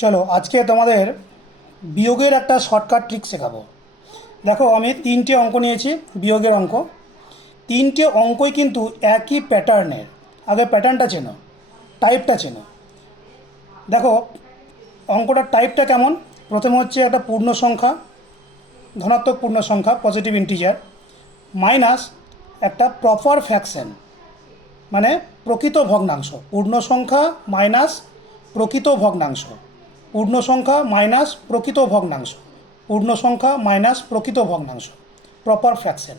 চলো আজকে তোমাদের বিয়োগের একটা শর্টকাট ট্রিক শেখাবো। দেখো আমি তিনটে অঙ্ক নিয়েছি, বিয়োগের অঙ্ক। তিনটে অঙ্কই কিন্তু একই প্যাটার্নের। আগে প্যাটার্নটা চেনো, টাইপটা চেনো। দেখো অঙ্কটার টাইপটা কেমন। প্রথমে হচ্ছে একটা পূর্ণ সংখ্যা, ধনাত্মক পূর্ণ সংখ্যা, পজিটিভ ইন্টিজার, মাইনাস একটা প্রপার ফ্র্যাকশন, মানে প্রকৃত ভগ্নাংশ। পূর্ণ সংখ্যা মাইনাস প্রকৃত ভগ্নাংশ, পূর্ণ সংখ্যা মাইনাস প্রকৃত ভগ্নাংশ, পূর্ণ সংখ্যা মাইনাস প্রকৃত ভগ্নাংশ, প্রপার ফ্র্যাকশন।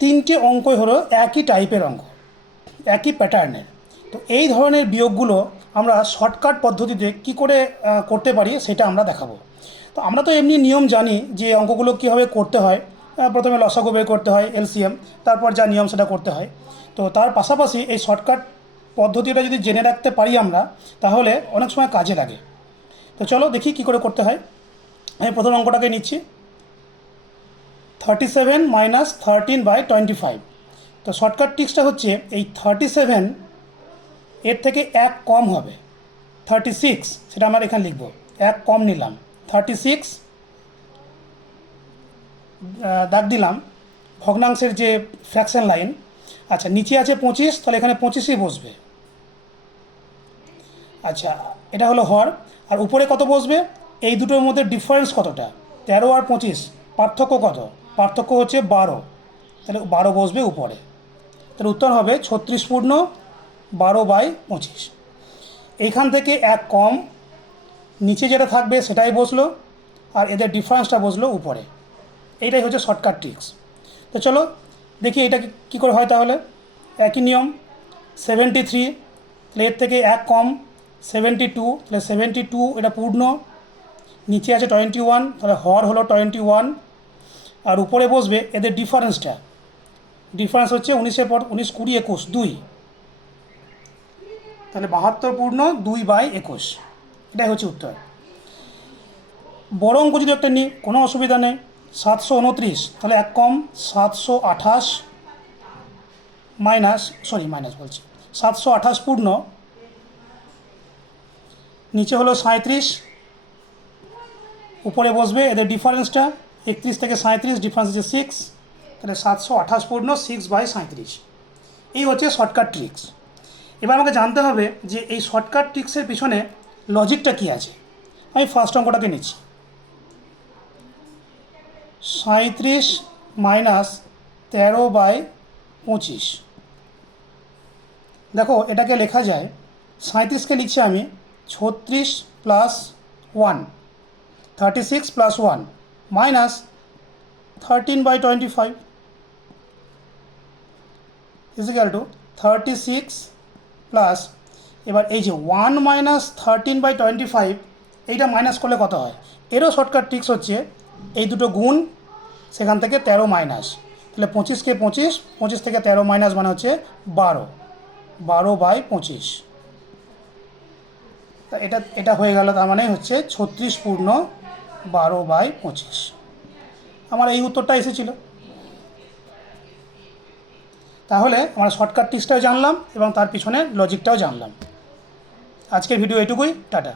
তিনটে অঙ্কই হলো একই টাইপের অঙ্ক, একই প্যাটার্নের। তো এই ধরনের বিয়োগগুলো আমরা শর্টকাট পদ্ধতিতে কি করে করতে পারি সেটা আমরা দেখাবো। তো আমরা তো এমনি নিয়ম জানি যে অঙ্কগুলো কীভাবে করতে হয়। প্রথমে লসাগু বের করতে হয়, এলসিএম, তারপর যা নিয়ম সেটা করতে হয়। তো তার পাশাপাশি এই শর্টকাট পদ্ধতিটা যদি জেনে রাখতে পারি আমরা, তাহলে অনেক সময় কাজে লাগে। তো চলো দেখি কী করে করতে হয়। আমি প্রথম অঙ্কটাকে নিচ্ছি, 37 - 13/25। তো শর্টকাট ট্রিক্সটা হচ্ছে এই 37 এর থেকে এক কম হবে 36, সেটা আমরা এখানে লিখব। এক কম নিলাম 36, দাগ দিলাম ভগ্নাংশের যে ফ্র্যাকশন লাইন। আচ্ছা, নিচে আছে 25, তাহলে এখানে 25ই বসবে। আচ্ছা, এটা হলো হর। আর উপরে কত বসবে? এই দুটোর মধ্যে ডিফারেন্স কতটা? 13 আর 25 পার্থক্য কত? পার্থক্য হচ্ছে 12, তাহলে 12 বসবে উপরে। তাহলে উত্তর হবে 36 - 12/25। এইখান থেকে এক কম, নিচে যেটা থাকবে সেটাই বসলো, আর এদের ডিফারেন্সটা বসলো উপরে। এইটাই হচ্ছে শর্টকাট ট্রিক্স। তো চলো দেখি এটা কী করে হয়। তাহলে একই নিয়ম, 73, তাহলে এর থেকে এক কম 72, তাহলে 72 এটা পূর্ণ। নিচে আছে 21, তাহলে হর হলো 21, আর উপরে বসবে এদের ডিফারেন্সটা। ডিফারেন্স হচ্ছে 19-এর পর 19, 20, 21, 2, তাহলে 72 পূর্ণ 2/21। এটাই হচ্ছে উত্তর। বড় অঙ্ক যদি একটা নিই কোনো অসুবিধা নেই, 729, তাহলে এক কম 728 মাইনাস, মাইনাস বলছি, 728 পূর্ণ। নিচে হলো 37, উপরে বসবে এদের ডিফারেন্সটা। 31 থেকে 37 ডিফারেন্স হচ্ছে 6, তাহলে 728 পূর্ণ 6/37। এই হচ্ছে শর্টকাট ট্রিক্স। এবার আমাকে জানতে হবে যে এই শর্টকাট ট্রিক্সের পিছনে লজিকটা কী আছে। আমি ফার্স্ট অঙ্কটাকে নিচ্ছি, 37 মাইনাস 13/25। দেখো এটাকে লেখা যায়, 37কে লিখছি আমি 36 + 1, 36 + 1 মাইনাস 13/25 ইজিক্যাল টু 36 প্লাস, এবার এই যে 1 মাইনাস 13/25, এইটা মাইনাস করলে কত হয়? এরও শর্টকাট ট্রিক্স হচ্ছে এই দুটো গুণ, সেখান থেকে 13 মাইনাস, তাহলে 25কে 25, 25 থেকে 13 মাইনাস মানে হচ্ছে 12, 12/25। তা এটা হয়ে গেল, তার মানে হচ্ছে 36 পূর্ণ 12/25। আমার এই উত্তরটা এসেছিল। তাহলে আমরা শর্টকাট ট্রিক্সটাও জানলাম এবং তার পিছনে লজিকটাও জানলাম। আজকের ভিডিও এটুকুই, টাটা।